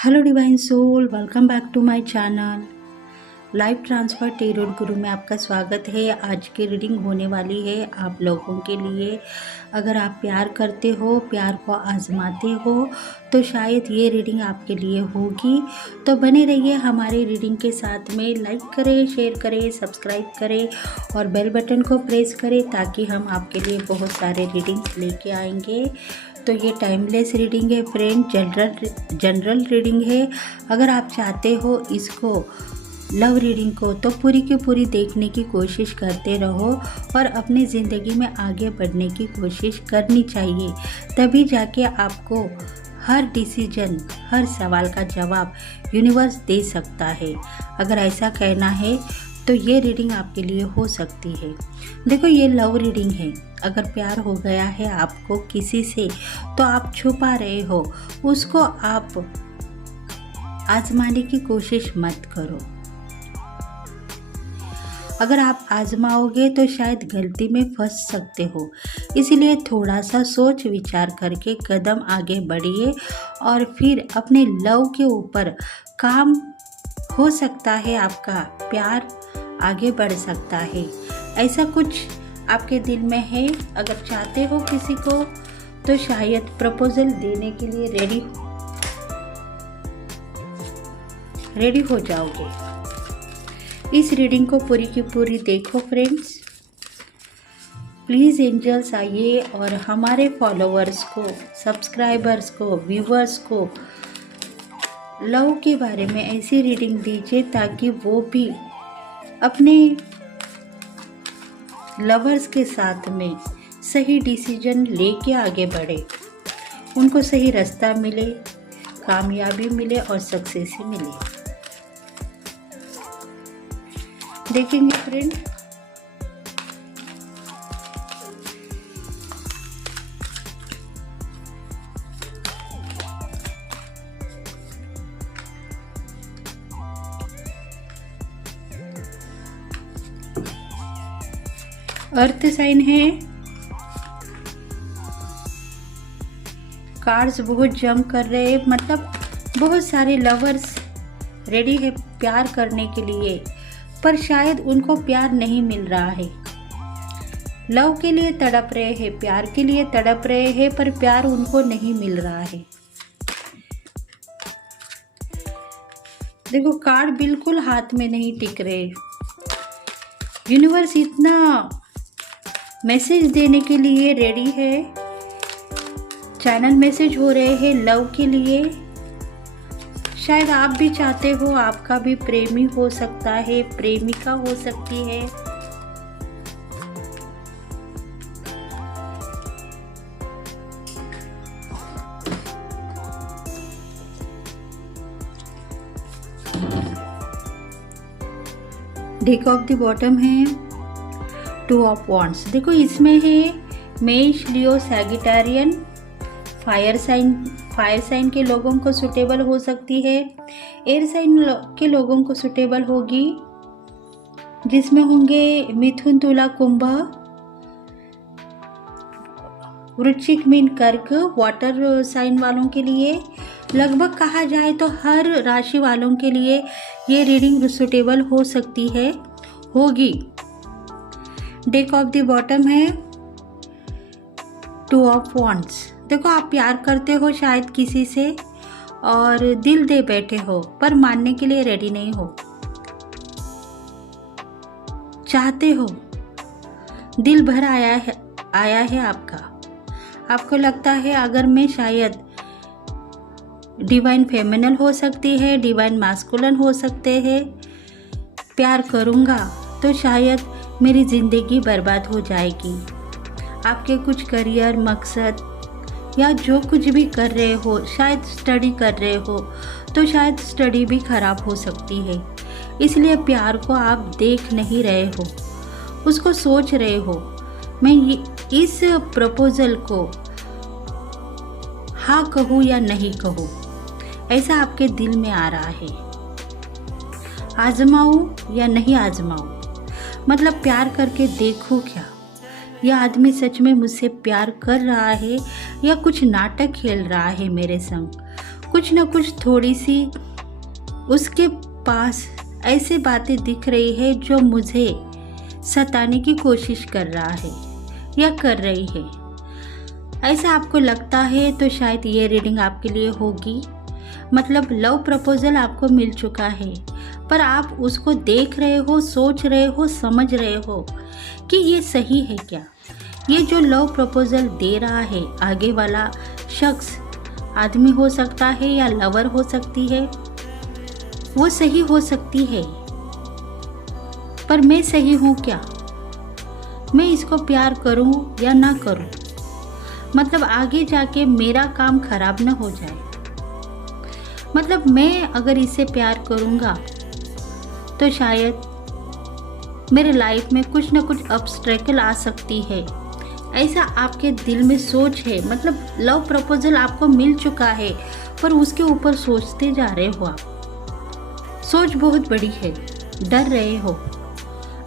Hello divine soul, welcome back to my channel. Life transfer tarot guru में आपका स्वागत है। आज की रीडिंग होने वाली है आप लोगों के लिए। अगर आप प्यार करते हो, प्यार को आजमाते हो, तो शायद ये रीडिंग आपके लिए होगी। तो बने रहिए हमारी रीडिंग के साथ में। लाइक करें, शेयर करें, सब्सक्राइब करें और बेल बटन को प्रेस करें ताकि हम आपके लिए बहुत सारे रीडिंग्स लेके आएंगे। तो ये टाइमलेस रीडिंग है फ्रेंड, जनरल रीडिंग है। अगर आप चाहते हो इसको लव रीडिंग को तो पूरी की पूरी देखने की कोशिश करते रहो और अपनी ज़िंदगी में आगे बढ़ने की कोशिश करनी चाहिए। तभी जाके आपको हर डिसीजन, हर सवाल का जवाब यूनिवर्स दे सकता है। अगर ऐसा कहना है तो ये रीडिंग आपके लिए हो सकती है। देखो, ये लव रीडिंग है। अगर प्यार हो गया है आपको किसी से तो आप छुपा रहे हो, उसको आप आजमाने की कोशिश मत करो। अगर आप आजमाओगे तो शायद गलती में फंस सकते हो, इसलिए थोड़ा सा सोच विचार करके कदम आगे बढ़िए और फिर अपने लव के ऊपर काम हो सकता है। आपका प्यार आगे बढ़ सकता है। ऐसा कुछ आपके दिल में है। अगर चाहते हो किसी को तो शायद प्रपोजल देने के लिए रेडी हो जाओगे। इस रीडिंग को पूरी की पूरी देखो फ्रेंड्स। प्लीज़ एंजल्स आइए और हमारे फॉलोअर्स को, सब्सक्राइबर्स को, व्यूवर्स को लव के बारे में ऐसी रीडिंग दीजिए ताकि वो भी अपने लवर्स के साथ में सही डिसीजन लेके आगे बढ़े, उनको सही रास्ता मिले, कामयाबी मिले और सक्सेस ही मिले। देखेंगे फ्रेंड। अर्थ साइन है। कार्ड्स बहुत जंप कर रहे हैं, मतलब बहुत सारे लवर्स रेडी है प्यार करने के लिए, पर शायद उनको प्यार नहीं मिल रहा है। लव के लिए तड़प रहे हैं, प्यार के लिए तड़प रहे हैं, पर प्यार उनको नहीं मिल रहा है। देखो, कार्ड बिल्कुल हाथ में नहीं टिक रहे। यूनिवर्स इतना मैसेज देने के लिए रेडी है। चैनल मैसेज हो रहे हैं लव के लिए। शायद आप भी चाहते हो, आपका भी प्रेमी हो सकता है, प्रेमिका हो सकती है। डेक ऑफ द बॉटम है, 2 ऑफ वॉन्ड्स। देखो, इसमें है मेष, लियो, सैगिटेरियन, फायर साइन के लोगों को सुटेबल हो सकती है। एयर साइन के लोगों को सुटेबल होगी, जिसमें होंगे मिथुन, तुला, कुंभ, वृश्चिक, मीन, कर्क। वाटर साइन वालों के लिए, लगभग कहा जाए तो हर राशि वालों के लिए ये रीडिंग सुटेबल हो सकती है, होगी। डेक ऑफ द बॉटम है 2 ऑफ वॉन्ड्स। देखो, आप प्यार करते हो शायद किसी से और दिल दे बैठे हो, पर मानने के लिए रेडी नहीं हो। चाहते हो, दिल भर आया है आपका। आपको लगता है अगर मैं शायद डिवाइन फेमिनल हो सकती है, डिवाइन मास्कुलिन हो सकते हैं, प्यार करूँगा तो शायद मेरी ज़िंदगी बर्बाद हो जाएगी। आपके कुछ करियर, मकसद या जो कुछ भी कर रहे हो, शायद स्टडी कर रहे हो तो शायद स्टडी भी खराब हो सकती है। इसलिए प्यार को आप देख नहीं रहे हो, उसको सोच रहे हो, मैं इस प्रपोजल को हाँ कहूँ या नहीं कहूँ। ऐसा आपके दिल में आ रहा है। आजमाऊँ या नहीं आजमाऊँ, मतलब प्यार करके देखूँ क्या, यह आदमी सच में मुझसे प्यार कर रहा है या कुछ नाटक खेल रहा है मेरे संग। कुछ ना कुछ थोड़ी सी उसके पास ऐसी बातें दिख रही है जो मुझे सताने की कोशिश कर रहा है या कर रही है। ऐसा आपको लगता है तो शायद ये रीडिंग आपके लिए होगी। मतलब लव प्रपोजल आपको मिल चुका है, पर आप उसको देख रहे हो, सोच रहे हो, समझ रहे हो कि ये सही है क्या। ये जो लव प्रपोजल दे रहा है आगे वाला शख्स, आदमी हो सकता है या लवर हो सकती है, वो सही हो सकती है, पर मैं सही हूँ क्या? मैं इसको प्यार करूँ या ना करूँ? मतलब आगे जाके मेरा काम खराब ना हो जाए। मतलब मैं अगर इससे प्यार करूँगा तो शायद मेरे लाइफ में कुछ ना कुछ ऑब्स्टेकल आ सकती है। ऐसा आपके दिल में सोच है। मतलब लव प्रपोजल आपको मिल चुका है, पर उसके ऊपर सोचते जा रहे हो आप। सोच बहुत बड़ी है, डर रहे हो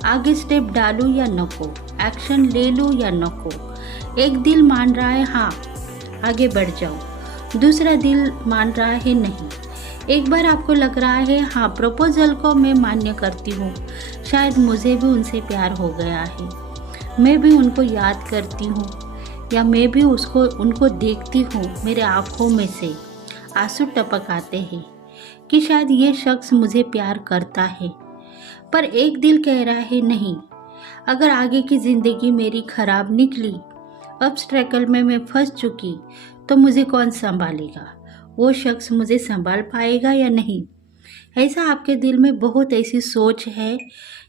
आगे स्टेप डालूं या नको, एक्शन ले लूं या नको। एक दिल मान रहा है हाँ आगे बढ़ जाओ, दूसरा दिल मान रहा है नहीं। एक बार आपको लग रहा है हाँ प्रपोजल को मैं मान्य करती हूँ, शायद मुझे भी उनसे प्यार हो गया है, मैं भी उनको याद करती हूँ, या मैं भी उनको देखती हूँ, मेरे आँखों में से आंसू टपक आते हैं कि शायद ये शख्स मुझे प्यार करता है। पर एक दिल कह रहा है नहीं, अगर आगे की ज़िंदगी मेरी खराब निकली, ऑब्स्टेकल में मैं फंस चुकी, तो मुझे कौन संभालेगा? वो शख्स मुझे संभाल पाएगा या नहीं? ऐसा आपके दिल में बहुत ऐसी सोच है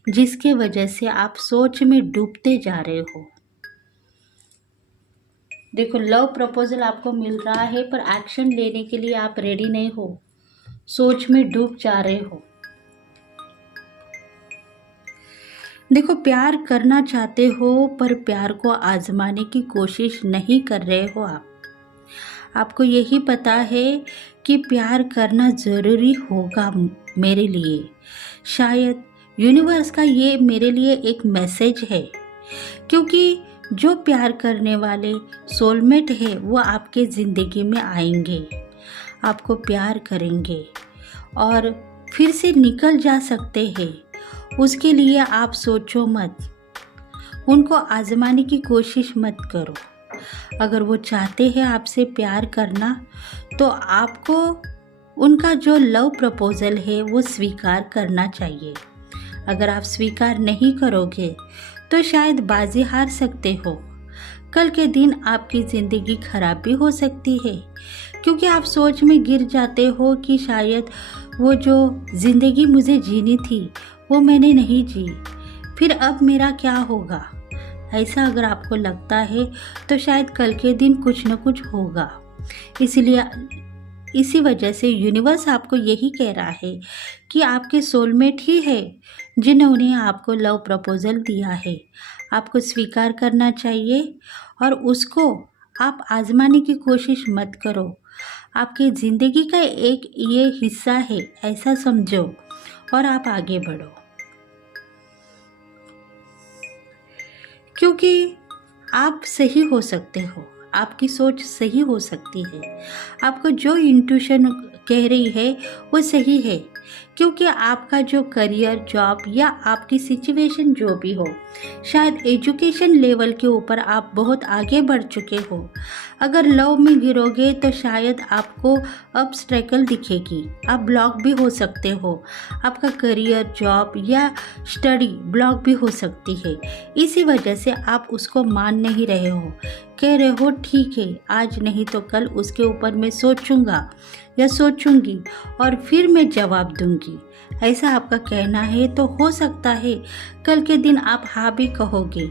जिसके वजह से आप सोच में डूबते जा रहे हो। देखो लव प्रपोजल आपको मिल रहा है, पर एक्शन लेने के लिए आप रेडी नहीं हो, सोच में डूब जा रहे हो। देखो प्यार करना चाहते हो, पर प्यार को आजमाने की कोशिश नहीं कर रहे हो आप। आपको यही पता है कि प्यार करना ज़रूरी होगा मेरे लिए। शायद यूनिवर्स का ये मेरे लिए एक मैसेज है, क्योंकि जो प्यार करने वाले सोलमेट है वो आपके ज़िंदगी में आएंगे, आपको प्यार करेंगे और फिर से निकल जा सकते हैं। उसके लिए आप सोचो मत, उनको आजमाने की कोशिश मत करो। अगर वो चाहते हैं आपसे प्यार करना, तो आपको उनका जो लव प्रपोजल है वो स्वीकार करना चाहिए। अगर आप स्वीकार नहीं करोगे तो शायद बाजी हार सकते हो। कल के दिन आपकी ज़िंदगी खराब भी हो सकती है, क्योंकि आप सोच में गिर जाते हो कि शायद वो जो ज़िंदगी मुझे जीनी थी वो मैंने नहीं जी, फिर अब मेरा क्या होगा। ऐसा अगर आपको लगता है तो शायद कल के दिन कुछ न कुछ होगा। इसलिए इसी वजह से यूनिवर्स आपको यही कह रहा है कि आपके सोलमेट ही है जिन्होंने आपको लव प्रपोजल दिया है। आपको स्वीकार करना चाहिए और उसको आप आजमाने की कोशिश मत करो। आपकी ज़िंदगी का एक ये हिस्सा है, ऐसा समझो और आप आगे बढ़ो, क्योंकि आप सही हो सकते हो, आपकी सोच सही हो सकती है। आपको जो इंट्यूशन कह रही है वो सही है, क्योंकि आपका जो करियर, जॉब या आपकी सिचुएशन जो भी हो, शायद एजुकेशन लेवल के ऊपर आप बहुत आगे बढ़ चुके हो। अगर लव में गिरोगे तो शायद आपको ऑब्स्टेकल दिखेगी, आप ब्लॉक भी हो सकते हो। आपका करियर, जॉब या स्टडी ब्लॉक भी हो सकती है। इसी वजह से आप उसको मान नहीं रहे हो, कह रहे हो ठीक है आज नहीं तो कल उसके ऊपर मैं सोचूंगा या सोचूंगी और फिर मैं जवाब दूंगी। ऐसा आपका कहना है, तो हो सकता है कल के दिन आप हाँ भी कहोगे।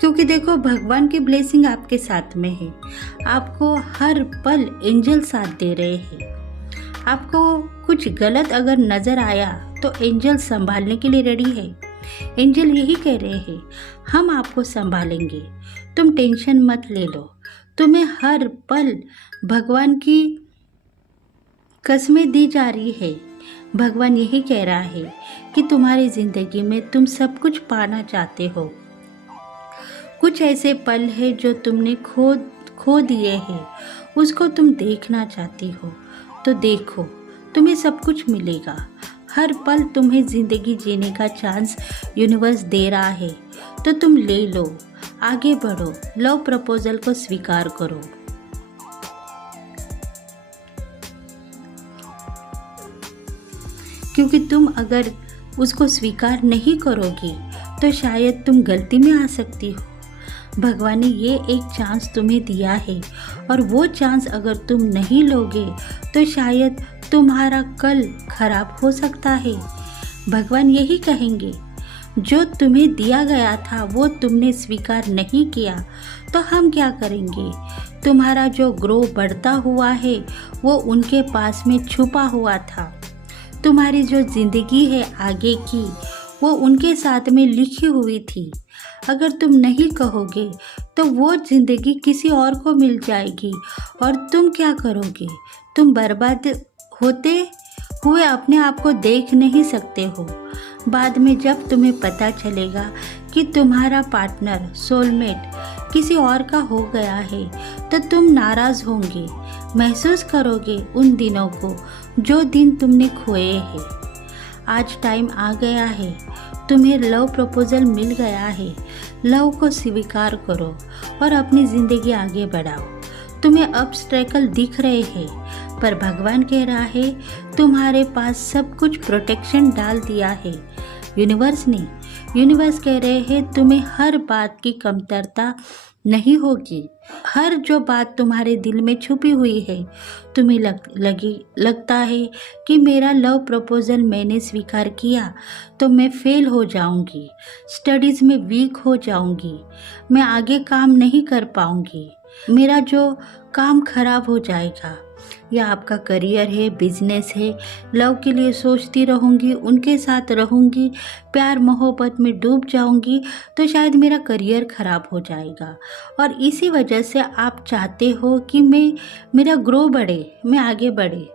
क्योंकि देखो भगवान की ब्लेसिंग आपके साथ में है, आपको हर पल एंजल साथ दे रहे हैं। आपको कुछ गलत अगर नज़र आया तो एंजल संभालने के लिए रेडी है। एंजल यही कह रहे हैं हम आपको संभालेंगे, तुम टेंशन मत ले लो। तुम्हें हर पल भगवान की कसमें दी जा रही है। भगवान यही कह रहा है कि तुम्हारी ज़िंदगी में तुम सब कुछ पाना चाहते हो, कुछ ऐसे पल है जो तुमने खो दिए हैं, उसको तुम देखना चाहती हो तो देखो, तुम्हें सब कुछ मिलेगा। हर पल तुम्हें ज़िंदगी जीने का चांस यूनिवर्स दे रहा है, तो तुम ले लो, आगे बढ़ो, लव प्रपोजल को स्वीकार करो। क्योंकि तुम अगर उसको स्वीकार नहीं करोगी तो शायद तुम गलती में आ सकती हो। भगवान ने ये एक चांस तुम्हें दिया है, और वो चांस अगर तुम नहीं लोगे तो शायद तुम्हारा कल खराब हो सकता है। भगवान यही कहेंगे, जो तुम्हें दिया गया था वो तुमने स्वीकार नहीं किया तो हम क्या करेंगे। तुम्हारा जो ग्रो बढ़ता हुआ है वो उनके पास में छुपा हुआ था। तुम्हारी जो ज़िंदगी है आगे की, वो उनके साथ में लिखी हुई थी। अगर तुम नहीं कहोगे तो वो ज़िंदगी किसी और को मिल जाएगी, और तुम क्या करोगे। तुम बर्बाद होते हुए अपने आप को देख नहीं सकते हो। बाद में जब तुम्हें पता चलेगा कि तुम्हारा पार्टनर, सोलमेट किसी और का हो गया है, तो तुम नाराज़ होंगे, महसूस करोगे उन दिनों को जो दिन तुमने खोए हैं। आज टाइम आ गया है, तुम्हें लव प्रपोजल मिल गया है। लव को स्वीकार करो और अपनी ज़िंदगी आगे बढ़ाओ। तुम्हें ऑब्स्टेकल दिख रहे हैं, पर भगवान कह रहा है तुम्हारे पास सब कुछ प्रोटेक्शन डाल दिया है। यूनिवर्स ने, यूनिवर्स कह रहे हैं तुम्हें हर बात की कमतरता नहीं होगी। हर जो बात तुम्हारे दिल में छुपी हुई है, तुम्हें लगता है कि मेरा लव प्रपोजल मैंने स्वीकार किया तो मैं फेल हो जाऊंगी, स्टडीज़ में वीक हो जाऊंगी, मैं आगे काम नहीं कर पाऊंगी, मेरा जो काम खराब हो जाएगा। या आपका करियर है, बिजनेस है, लव के लिए सोचती रहूँगी, उनके साथ रहूँगी, प्यार मोहब्बत में डूब जाऊँगी तो शायद मेरा करियर ख़राब हो जाएगा। और इसी वजह से आप चाहते हो कि मेरा ग्रो बढ़े, मैं आगे बढ़े,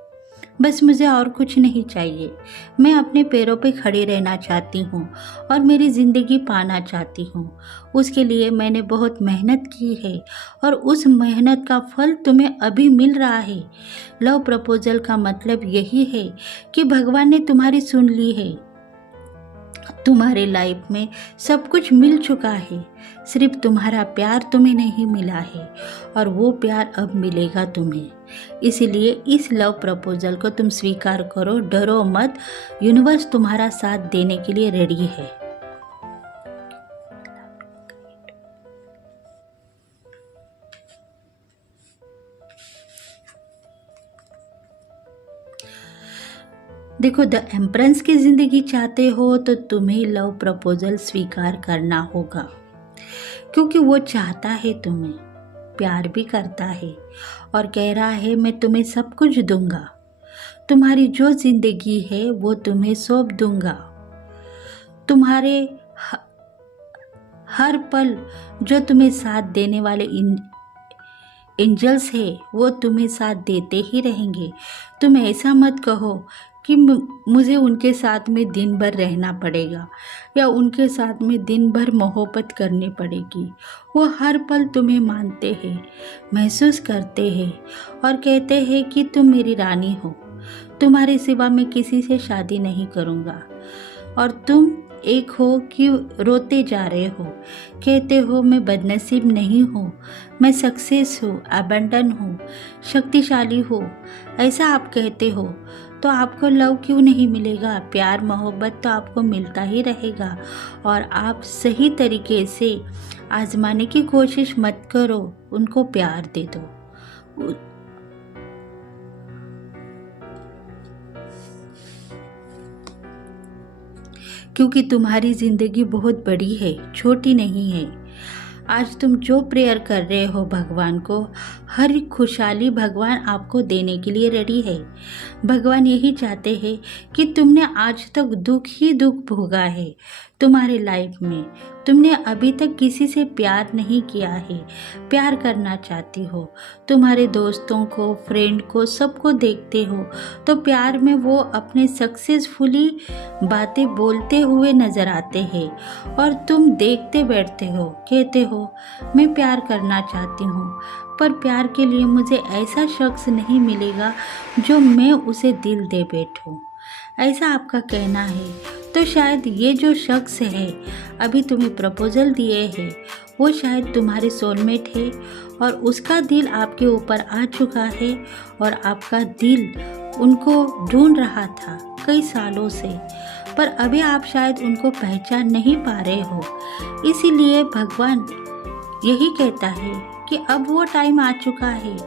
बस मुझे और कुछ नहीं चाहिए। मैं अपने पैरों पे खड़ी रहना चाहती हूँ और मेरी ज़िंदगी पाना चाहती हूँ। उसके लिए मैंने बहुत मेहनत की है और उस मेहनत का फल तुम्हें अभी मिल रहा है। लव प्रपोजल का मतलब यही है कि भगवान ने तुम्हारी सुन ली है। तुम्हारे लाइफ में सब कुछ मिल चुका है, सिर्फ तुम्हारा प्यार तुम्हें नहीं मिला है, और वो प्यार अब मिलेगा तुम्हें। इसलिए इस लव प्रपोजल को तुम स्वीकार करो, डरो मत, यूनिवर्स तुम्हारा साथ देने के लिए रेडी है। देखो, द एम्प्रेस की ज़िंदगी चाहते हो तो तुम्हें लव प्रपोजल स्वीकार करना होगा, क्योंकि वो चाहता है तुम्हें, प्यार भी करता है और कह रहा है मैं तुम्हें सब कुछ दूंगा। तुम्हारी जो ज़िंदगी है वो तुम्हें सौंप दूंगा। तुम्हारे हर पल जो तुम्हें साथ देने वाले एंजल्स है वो तुम्हें साथ देते ही रहेंगे। तुम ऐसा मत कहो कि मुझे उनके साथ में दिन भर रहना पड़ेगा या उनके साथ में दिन भर मोहब्बत करनी पड़ेगी। वो हर पल तुम्हें मानते हैं, महसूस करते हैं और कहते हैं कि तुम मेरी रानी हो, तुम्हारे सिवा मैं किसी से शादी नहीं करूँगा। और तुम एक हो कि रोते जा रहे हो, कहते हो मैं बदनसीब नहीं हूँ, मैं सक्सेस हूँ, अबंडन हूँ, शक्तिशाली हूँ, ऐसा आप कहते हो। तो आपको लव क्यों नहीं मिलेगा? प्यार मोहब्बत तो आपको मिलता ही रहेगा। और आप सही तरीके से आजमाने की कोशिश मत करो, उनको प्यार दे दो। क्योंकि तुम्हारी ज़िंदगी बहुत बड़ी है, छोटी नहीं है। आज तुम जो प्रेयर कर रहे हो भगवान को, हर खुशहाली भगवान आपको देने के लिए रेडी है। भगवान यही चाहते हैं कि तुमने आज तक दुख ही दुख भोगा है तुम्हारे लाइफ में। तुमने अभी तक किसी से प्यार नहीं किया है, प्यार करना चाहती हो। तुम्हारे दोस्तों को, फ्रेंड को, सबको देखते हो तो प्यार में वो अपने सक्सेसफुली बातें बोलते हुए नज़र आते हैं और तुम देखते बैठते हो, कहते हो मैं प्यार करना चाहती हूँ, पर प्यार के लिए मुझे ऐसा शख्स नहीं मिलेगा जो मैं उसे दिल दे बैठूं। ऐसा आपका कहना है। तो शायद ये जो शख्स है अभी तुम्हें प्रपोजल दिए है वो शायद तुम्हारे सोलमेट है और उसका दिल आपके ऊपर आ चुका है और आपका दिल उनको ढूंढ रहा था कई सालों से, पर अभी आप शायद उनको पहचान नहीं पा रहे हो। इसीलिए भगवान यही कहता है कि अब वो टाइम आ चुका है,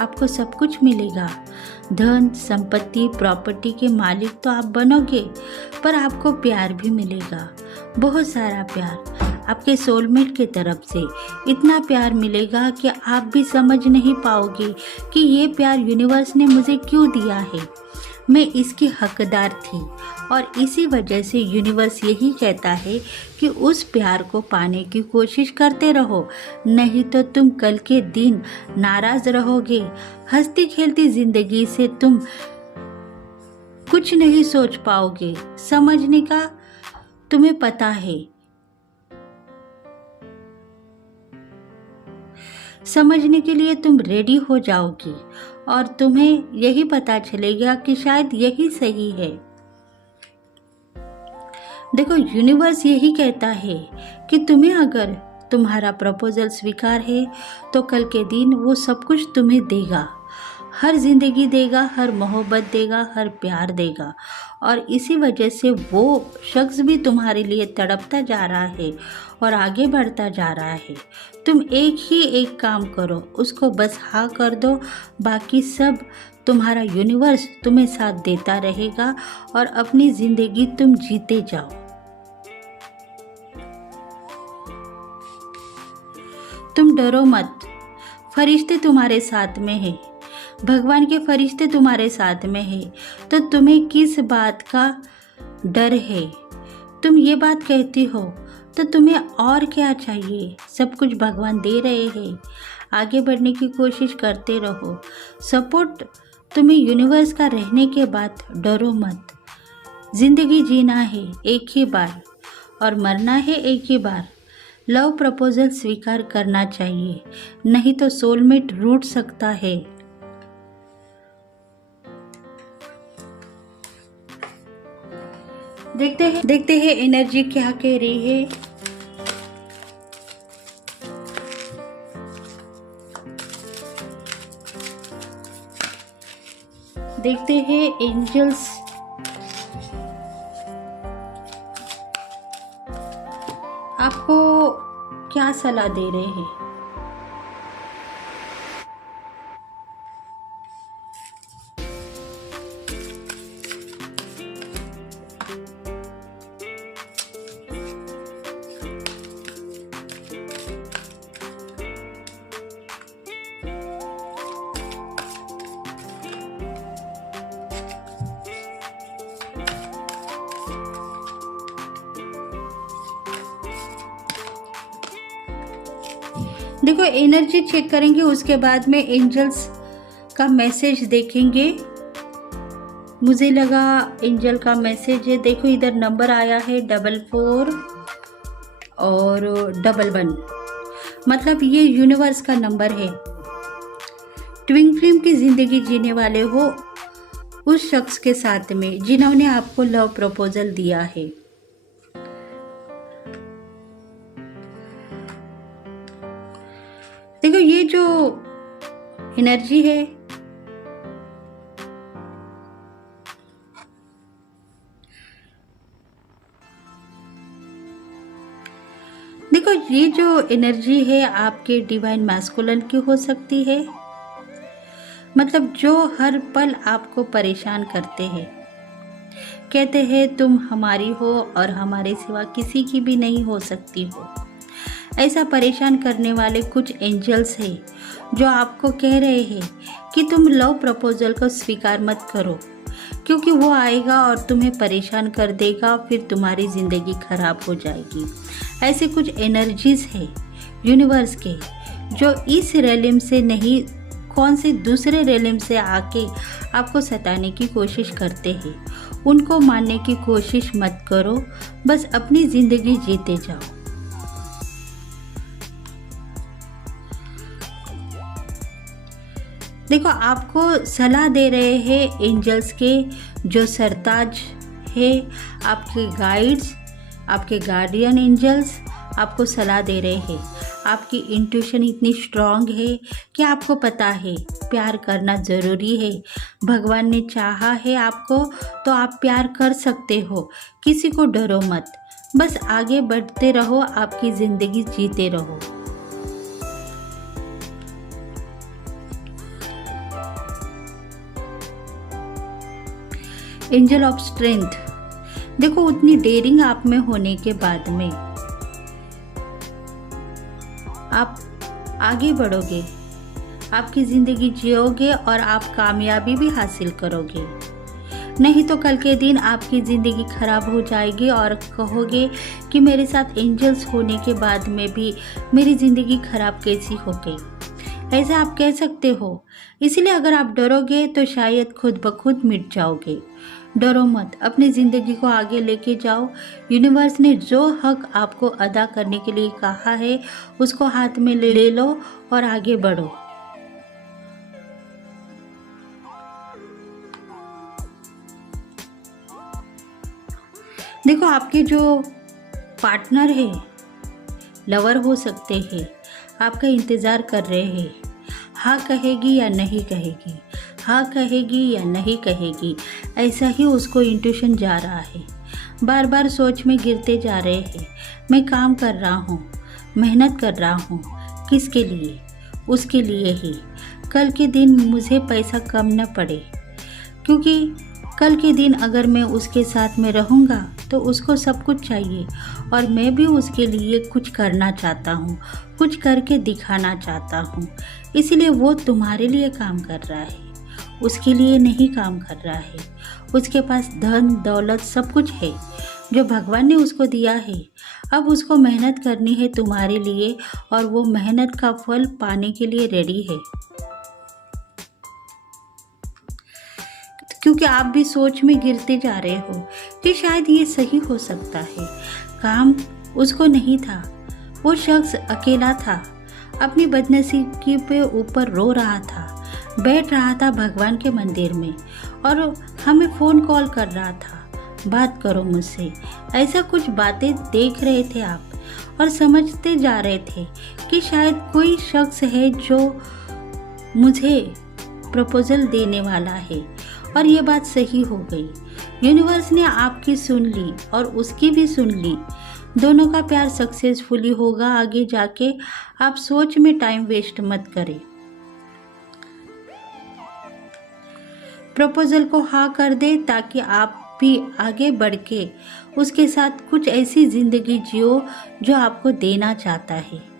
आपको सब कुछ मिलेगा। धन, संपत्ति, प्रॉपर्टी के मालिक तो आप बनोगे, पर आपको प्यार भी मिलेगा, बहुत सारा प्यार आपके सोलमेट की तरफ से। इतना प्यार मिलेगा कि आप भी समझ नहीं पाओगे कि ये प्यार यूनिवर्स ने मुझे क्यों दिया है, मैं इसकी हकदार थी। और इसी वजह से यूनिवर्स यही कहता है कि उस प्यार को पाने की कोशिश करते रहो, नहीं तो तुम कल के दिन नाराज रहोगे। हंसती खेलती जिंदगी से तुम कुछ नहीं सोच पाओगे। समझने का तुम्हें पता है, समझने के लिए तुम रेडी हो जाओगी और तुम्हें यही पता चलेगा कि शायद यही सही है। देखो, यूनिवर्स यही कहता है कि तुम्हें अगर तुम्हारा प्रपोजल स्वीकार है तो कल के दिन वो सब कुछ तुम्हें देगा, हर जिंदगी देगा, हर मोहब्बत देगा, हर प्यार देगा। और इसी वजह से वो शख्स भी तुम्हारे लिए तड़पता जा रहा है और आगे बढ़ता जा रहा है। तुम एक काम करो, उसको बस हाँ कर दो, बाकी सब तुम्हारा यूनिवर्स तुम्हें साथ देता रहेगा और अपनी ज़िंदगी तुम जीते जाओ। तुम डरो मत, फरिश्ते तुम्हारे साथ में हैं, भगवान के फरिश्ते तुम्हारे साथ में हैं, तो तुम्हें किस बात का डर है? तुम ये बात कहती हो तो तुम्हें और क्या चाहिए? सब कुछ भगवान दे रहे हैं, आगे बढ़ने की कोशिश करते रहो। सपोर्ट तुम्हें यूनिवर्स का रहने के बाद डरो मत। जिंदगी जीना है एक ही बार और मरना है एक ही बार। लव प्रपोजल स्वीकार करना चाहिए, नहीं तो सोलमेट रूठ सकता है। देखते हैं एनर्जी क्या कह रही है। देखते हैं एंजल्स आपको क्या सलाह दे रहे हैं। देखो, एनर्जी चेक करेंगे, उसके बाद में एंजल्स का मैसेज देखेंगे। मुझे लगा एंजल का मैसेज है। देखो, इधर नंबर आया है 44 और 11, मतलब ये यूनिवर्स का नंबर है। ट्विन फ्लेम की ज़िंदगी जीने वाले हो उस शख्स के साथ में जिन्होंने आपको लव प्रपोजल दिया है। देखो, ये जो एनर्जी है आपके डिवाइन मैस्कुलिन की हो सकती है, मतलब जो हर पल आपको परेशान करते हैं, कहते हैं तुम हमारी हो और हमारे सिवा किसी की भी नहीं हो सकती हो। ऐसा परेशान करने वाले कुछ एंजल्स हैं जो आपको कह रहे हैं कि तुम लव प्रपोजल को स्वीकार मत करो, क्योंकि वो आएगा और तुम्हें परेशान कर देगा, फिर तुम्हारी ज़िंदगी खराब हो जाएगी। ऐसे कुछ एनर्जीज है यूनिवर्स के जो इस रेलिम से नहीं, कौन से दूसरे रेलिम से आके आपको सताने की कोशिश करते हैं। उनको मानने की कोशिश मत करो, बस अपनी ज़िंदगी जीते जाओ। देखो, आपको सलाह दे रहे हैं एंजल्स के जो सरताज है, आपके गाइड्स, आपके गार्डियन एंजल्स आपको सलाह दे रहे हैं। आपकी इंट्यूशन इतनी स्ट्रांग है कि आपको पता है प्यार करना ज़रूरी है। भगवान ने चाहा है आपको तो आप प्यार कर सकते हो। किसी को डरो मत, बस आगे बढ़ते रहो, आपकी ज़िंदगी जीते रहो। एंजल ऑफ स्ट्रेंथ, देखो उतनी डेयरिंग आप में होने के बाद में आप आगे बढ़ोगे, आपकी ज़िंदगी जियोगे और आप कामयाबी भी हासिल करोगे। नहीं तो कल के दिन आपकी ज़िंदगी खराब हो जाएगी और कहोगे कि मेरे साथ एंजल्स होने के बाद में भी मेरी ज़िंदगी खराब कैसी हो गई। ऐसा आप कह सकते हो। इसलिए अगर आप डरोगे तो शायद खुद ब खुद मिट जाओगे। डरो मत, अपनी ज़िंदगी को आगे लेके जाओ। यूनिवर्स ने जो हक आपको अदा करने के लिए कहा है उसको हाथ में ले लो और आगे बढ़ो। देखो, आपके जो पार्टनर है, लवर हो सकते हैं, आपका इंतज़ार कर रहे हैं। हाँ कहेगी या नहीं कहेगी, हाँ कहेगी या नहीं कहेगी, ऐसा ही उसको इंट्यूशन जा रहा है। बार बार सोच में गिरते जा रहे हैं। मैं काम कर रहा हूँ, मेहनत कर रहा हूँ, किसके लिए? उसके लिए ही। कल के दिन मुझे पैसा कम न पड़े, क्योंकि कल के दिन अगर मैं उसके साथ में रहूँगा तो उसको सब कुछ चाहिए और मैं भी उसके लिए कुछ करना चाहता हूँ, कुछ करके दिखाना चाहता हूँ। इसलिए वो तुम्हारे लिए काम कर रहा है, उसके लिए नहीं काम कर रहा है। उसके पास धन दौलत सब कुछ है जो भगवान ने उसको दिया है। अब उसको मेहनत करनी है तुम्हारे लिए और वो मेहनत का फल पाने के लिए रेडी है। क्योंकि आप भी सोच में गिरते जा रहे हो कि शायद ये सही हो सकता है। काम उसको नहीं था, वो शख्स अकेला था, अपनी बदनसीबी पे ऊपर रो रहा था, बैठ रहा था भगवान के मंदिर में और हमें फ़ोन कॉल कर रहा था, बात करो मुझसे। ऐसा कुछ बातें देख रहे थे आप और समझते जा रहे थे कि शायद कोई शख्स है जो मुझे प्रपोजल देने वाला है। और ये बात सही हो गई। यूनिवर्स ने आपकी सुन ली और उसकी भी सुन ली। दोनों का प्यार सक्सेसफुली होगा आगे जाके। आप सोच में टाइम वेस्ट मत करें। प्रपोजल को हाँ कर दे ताकि आप भी आगे बढ़ के उसके साथ कुछ ऐसी ज़िंदगी जियो जो आपको देना चाहता है।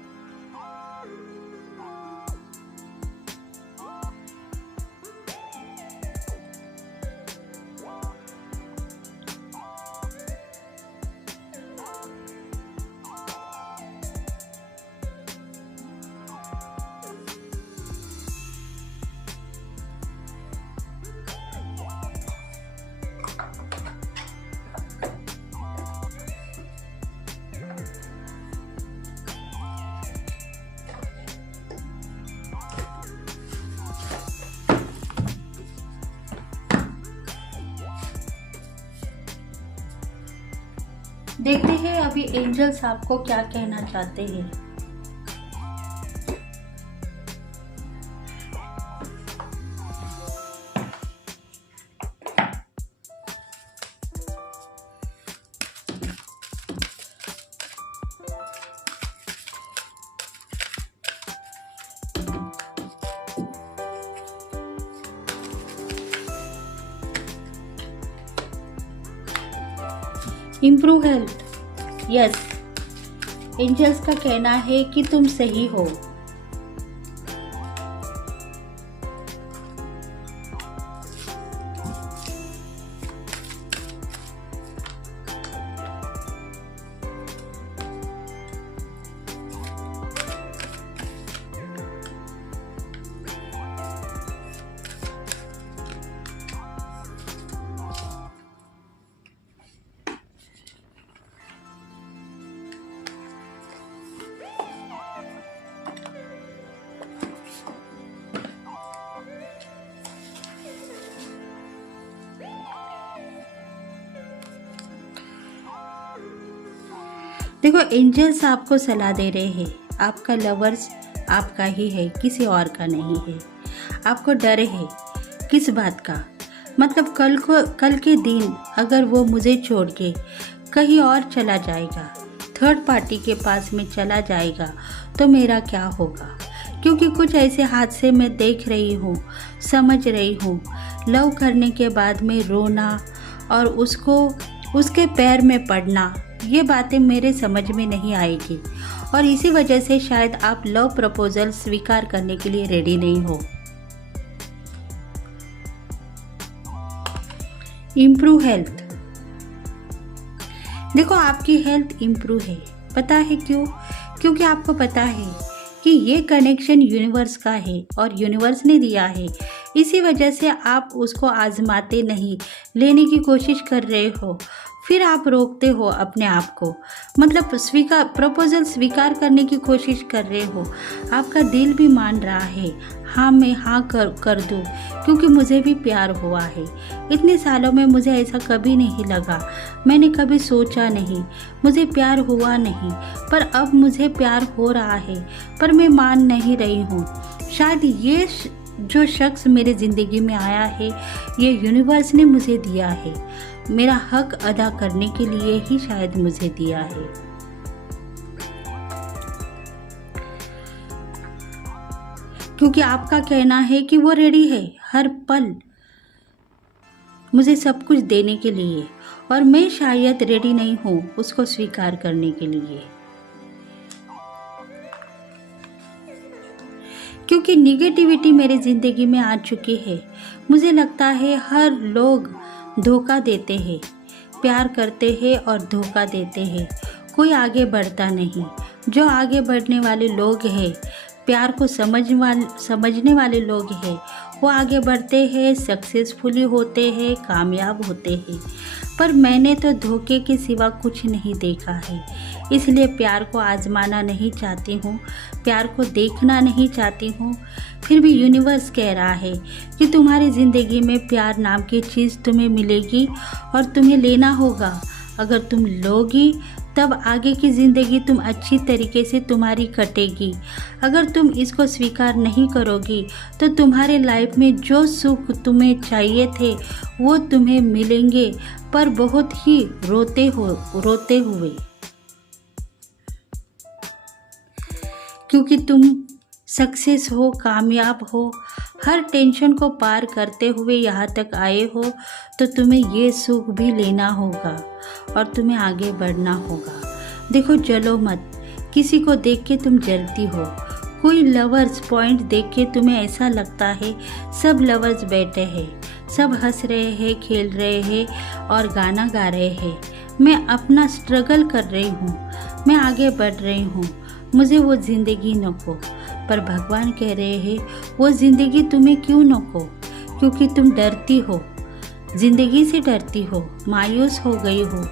देखते हैं अभी एंजल्स आपको क्या कहना चाहते हैं। इम्प्रूव हेल्थ, यस, एंजल्स का कहना है कि तुम सही हो। देखो, एंजल्स आपको सलाह दे रहे हैं, आपका लवर्स आपका ही है, किसी और का नहीं है। आपको डर है किस बात का? मतलब कल के दिन अगर वो मुझे छोड़ के कहीं और चला जाएगा, थर्ड पार्टी के पास में चला जाएगा, तो मेरा क्या होगा? क्योंकि कुछ ऐसे हादसे मैं देख रही हूँ, समझ रही हूँ। लव करने के बाद में रोना और उसके पैर में पड़ना, ये बातें मेरे समझ में नहीं आएगी। और इसी वजह से शायद आप लव प्रपोजल स्वीकार करने के लिए रेडी नहीं हो। Improve health. देखो, आपकी हेल्थ इम्प्रूव है। पता है क्यों? क्योंकि आपको पता है कि ये कनेक्शन यूनिवर्स का है और यूनिवर्स ने दिया है। इसी वजह से आप उसको आजमाते नहीं, लेने की कोशिश कर रहे हो, फिर आप रोकते हो अपने आप को। मतलब प्रपोजल स्वीकार करने की कोशिश कर रहे हो। आपका दिल भी मान रहा है, हाँ मैं हाँ कर दूँ, क्योंकि मुझे भी प्यार हुआ है। इतने सालों में मुझे ऐसा कभी नहीं लगा, मैंने कभी सोचा नहीं, मुझे प्यार हुआ नहीं, पर अब मुझे प्यार हो रहा है, पर मैं मान नहीं रही हूँ। शायद ये जो शख्स मेरे ज़िंदगी में आया है, ये यूनिवर्स ने मुझे दिया है, मेरा हक अदा करने के लिए ही शायद मुझे दिया है। क्योंकि आपका कहना है कि वो रेडी है हर पल मुझे सब कुछ देने के लिए, और मैं शायद रेडी नहीं हूँ उसको स्वीकार करने के लिए। क्योंकि निगेटिविटी मेरी ज़िंदगी में आ चुकी है। मुझे लगता है हर लोग धोखा देते हैं, प्यार करते हैं और धोखा देते हैं, कोई आगे बढ़ता नहीं। जो आगे बढ़ने वाले लोग हैं, प्यार को समझने वाले लोग हैं, वो आगे बढ़ते हैं, सक्सेसफुली होते हैं, कामयाब होते हैं। पर मैंने तो धोखे के सिवा कुछ नहीं देखा है, इसलिए प्यार को आजमाना नहीं चाहती हूँ, प्यार को देखना नहीं चाहती हूँ। फिर भी यूनिवर्स कह रहा है कि तुम्हारी ज़िंदगी में प्यार नाम की चीज़ तुम्हें मिलेगी और तुम्हें लेना होगा। अगर तुम लोगी तब आगे की ज़िंदगी तुम अच्छी तरीके से तुम्हारी कटेगी। अगर तुम इसको स्वीकार नहीं करोगी तो तुम्हारे लाइफ में जो सुख तुम्हें चाहिए थे वो तुम्हें मिलेंगे, पर बहुत ही रोते हुए। क्योंकि तुम सक्सेस हो, कामयाब हो, हर टेंशन को पार करते हुए यहाँ तक आए हो, तो तुम्हें ये सुख भी लेना होगा और तुम्हें आगे बढ़ना होगा। देखो, जलो मत। किसी को देख के तुम जलती हो, कोई लवर्स पॉइंट देख के तुम्हें ऐसा लगता है सब लवर्स बैठे हैं, सब हंस रहे हैं, खेल रहे हैं और गाना गा रहे हैं। मैं अपना स्ट्रगल कर रही हूँ, मैं आगे बढ़ रही हूँ, मुझे वो ज़िंदगी नको। पर भगवान कह रहे हैं वो ज़िंदगी तुम्हें क्यों नको? क्योंकि तुम डरती हो, ज़िंदगी से डरती हो, मायूस हो गई हो,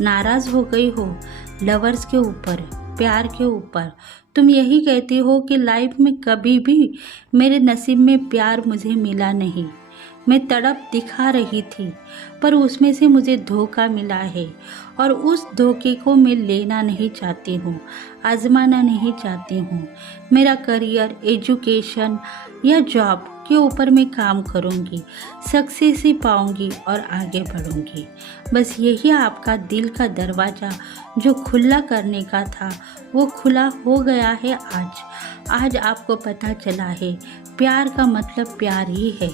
नाराज़ हो गई हो लवर्स के ऊपर, प्यार के ऊपर। तुम यही कहती हो कि लाइफ में कभी भी मेरे नसीब में प्यार मुझे मिला नहीं। मैं तड़प दिखा रही थी, पर उसमें से मुझे धोखा मिला है और उस धोखे को मैं लेना नहीं चाहती हूँ, आजमाना नहीं चाहती हूँ। मेरा करियर, एजुकेशन या जॉब के ऊपर मैं काम करूँगी, सक्सेस ही पाऊँगी और आगे बढ़ूँगी। बस यही आपका दिल का दरवाज़ा जो खुला करने का था वो खुला हो गया है। आज आपको पता चला है प्यार का मतलब प्यार ही है,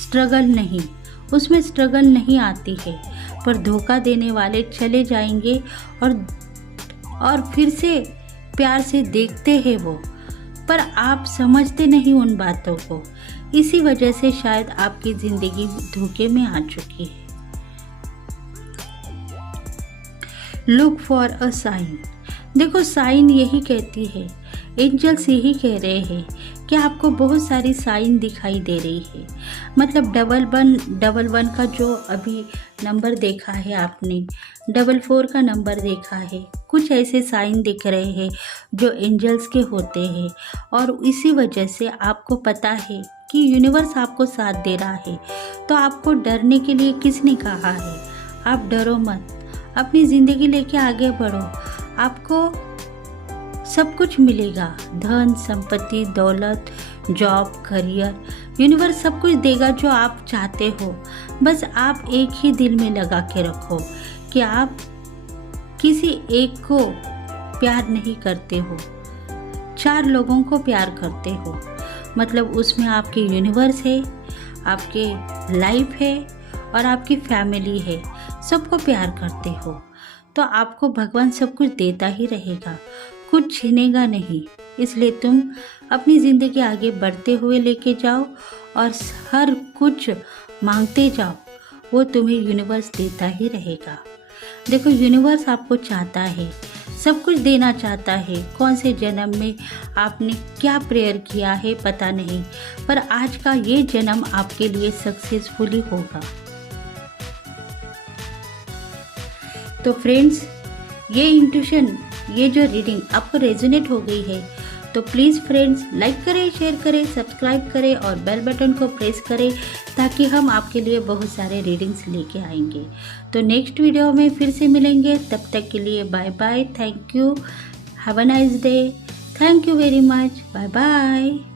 स्ट्रगल नहीं। उसमें स्ट्रगल नहीं आती है, पर धोखा देने वाले चले जाएंगे और फिर से प्यार से देखते हैं वो, पर आप समझते नहीं उन बातों को। इसी वजह से शायद आपकी ज़िंदगी धोखे में आ चुकी है। Look for a sign. देखो, साइन यही कहती है, एंजल्स यही कह रहे हैं कि आपको बहुत सारी साइन दिखाई दे रही है। मतलब 1111 का जो अभी नंबर देखा है आपने, 44 का नंबर देखा है, कुछ ऐसे साइन दिख रहे हैं जो एंजल्स के होते हैं। और इसी वजह से आपको पता है कि यूनिवर्स आपको साथ दे रहा है। तो आपको डरने के लिए किसने कहा है? आप डरो मत, अपनी ज़िंदगी लेके आगे बढ़ो। आपको सब कुछ मिलेगा, धन संपत्ति, दौलत, जॉब, करियर। यूनिवर्स सब कुछ देगा जो आप चाहते हो। बस आप एक ही दिल में लगा के रखो कि आप किसी एक को प्यार नहीं करते हो, 4 लोगों को प्यार करते हो। मतलब उसमें आपके यूनिवर्स है, आपके लाइफ है और आपकी फैमिली है, सबको प्यार करते हो। तो आपको भगवान सब कुछ देता ही रहेगा, कुछ छीनेगा नहीं। इसलिए तुम अपनी ज़िंदगी आगे बढ़ते हुए लेके जाओ और हर कुछ मांगते जाओ, वो तुम्हें यूनिवर्स देता ही रहेगा। देखो, यूनिवर्स आपको चाहता है, सब कुछ देना चाहता है। कौन से जन्म में आपने क्या प्रेयर किया है पता नहीं, पर आज का ये जन्म आपके लिए सक्सेसफुली होगा। तो फ्रेंड्स, ये इंट्यूशन, ये जो रीडिंग आपको रेजोनेट हो गई है तो प्लीज़ फ्रेंड्स लाइक करें, शेयर करें, सब्सक्राइब करें और बेल बटन को प्रेस करें ताकि हम आपके लिए बहुत सारे रीडिंग्स लेके आएंगे। तो नेक्स्ट वीडियो में फिर से मिलेंगे, तब तक के लिए bye bye. Thank you, have a nice day, thank you very much, bye bye.